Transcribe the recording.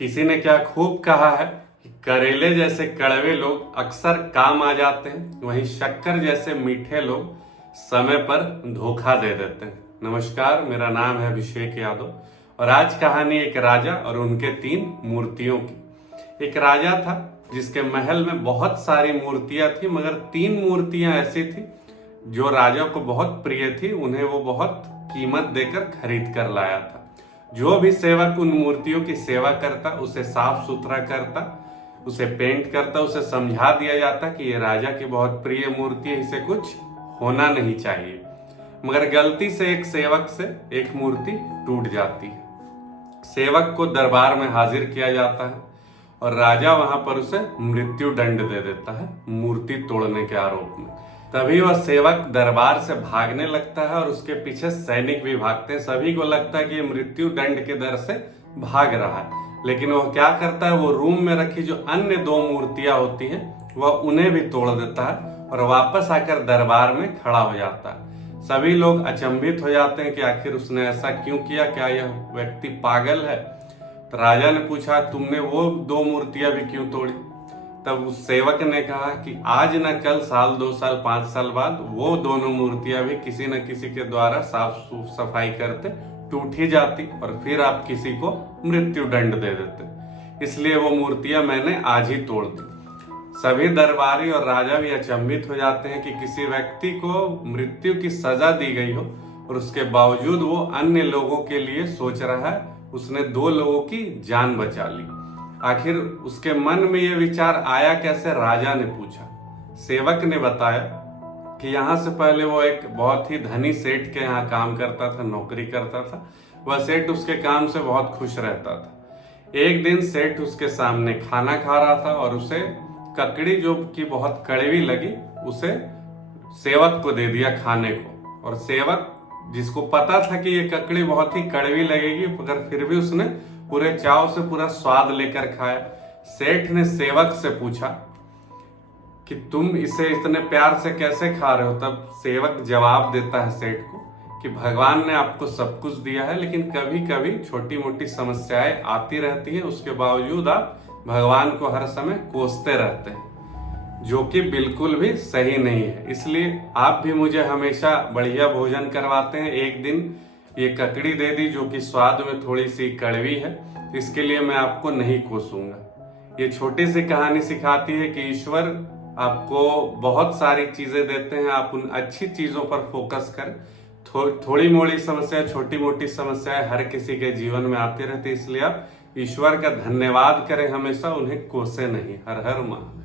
किसी ने क्या खूब कहा है कि करेले जैसे कड़वे लोग अक्सर काम आ जाते हैं, वहीं शक्कर जैसे मीठे लोग समय पर धोखा दे देते हैं। नमस्कार, मेरा नाम है अभिषेक यादव और आज कहानी एक राजा और उनके 3 मूर्तियों की। एक राजा था जिसके महल में बहुत सारी मूर्तियां थी, मगर 3 मूर्तियां ऐसी थी जो राजा को बहुत प्रिय थी। उन्हें वो बहुत कीमत देकर खरीद कर लाया था। जो भी सेवक उन मूर्तियों की सेवा करता, उसे साफ सुथरा करता, उसे पेंट करता, उसे समझा दिया जाता कि ये राजा की बहुत प्रिय मूर्ति है, इसे कुछ होना नहीं चाहिए। मगर गलती से एक सेवक से एक मूर्ति टूट जाती है। सेवक को दरबार में हाजिर किया जाता है और राजा वहां पर उसे मृत्यु दंड दे देता है मूर्ति तोड़ने के आरोप में। तभी वह सेवक दरबार से भागने लगता है और उसके पीछे सैनिक भी भागते हैं। सभी को लगता है कि मृत्यु दंड के डर से भाग रहा है, लेकिन वह क्या करता है, वो रूम में रखी जो अन्य 2 मूर्तियां होती हैं वह उन्हें भी तोड़ देता है और वापस आकर दरबार में खड़ा हो जाता है। सभी लोग अचंभित हो जाते हैं कि आखिर उसने ऐसा क्यों किया, क्या यह व्यक्ति पागल है। तो राजा ने पूछा, तुमने वो 2 मूर्तियां भी क्यों तोड़ी? तब उस सेवक ने कहा कि आज न कल, साल 2 साल 5 साल बाद वो दोनों मूर्तियां भी किसी न किसी के द्वारा साफ सफाई करते टूट ही जाती और फिर आप किसी को मृत्यु दंड दे देते, इसलिए वो मूर्तियां मैंने आज ही तोड़ दी। सभी दरबारी और राजा भी अचंभित हो जाते हैं कि किसी व्यक्ति को मृत्यु की सजा दी गई हो और उसके बावजूद वो अन्य लोगों के लिए सोच रहा है। उसने 2 लोगों की जान बचा ली। आखिर उसके मन में यह विचार आया कैसे? राजा ने पूछा। सेवक ने बताया कि यहाँ से पहले वो एक बहुत ही धनी सेठ के यहाँ काम करता था, नौकरी करता था। वह सेठ उसके काम से बहुत खुश रहता था। एक दिन सेठ उसके सामने खाना खा रहा था और उसे ककड़ी जो कि बहुत कड़वी लगी, उसे सेवक को दे दिया खाने को। और सेवक, जिसको पता था कि ये ककड़ी बहुत ही कड़वी लगेगी, मगर फिर भी उसने पूरे चाव से पूरा स्वाद लेकर खाया। सेठ ने सेवक से पूछा कि तुम इसे इतने प्यार से कैसे खा रहे हो? तब सेवक जवाब देता है सेठ को कि भगवान ने आपको सब कुछ दिया है, लेकिन कभी कभी छोटी मोटी समस्याएं आती रहती हैं, उसके बावजूद आप भगवान को हर समय कोसते रहते हैं, जो कि बिल्कुल भी सही नहीं है। इसलिए आप भी मुझे हमेशा बढ़िया भोजन करवाते हैं, एक दिन ये ककड़ी दे दी जो कि स्वाद में थोड़ी सी कड़वी है, इसके लिए मैं आपको नहीं कोसूंगा। ये छोटी सी कहानी सिखाती है कि ईश्वर आपको बहुत सारी चीजें देते हैं, आप उन अच्छी चीजों पर फोकस करें। थोड़ी मोड़ी समस्याएं, छोटी मोटी समस्याएं हर किसी के जीवन में आती रहती है, इसलिए आप ईश्वर का धन्यवाद करें हमेशा, उन्हें कोसे नहीं। हर हर महादेव।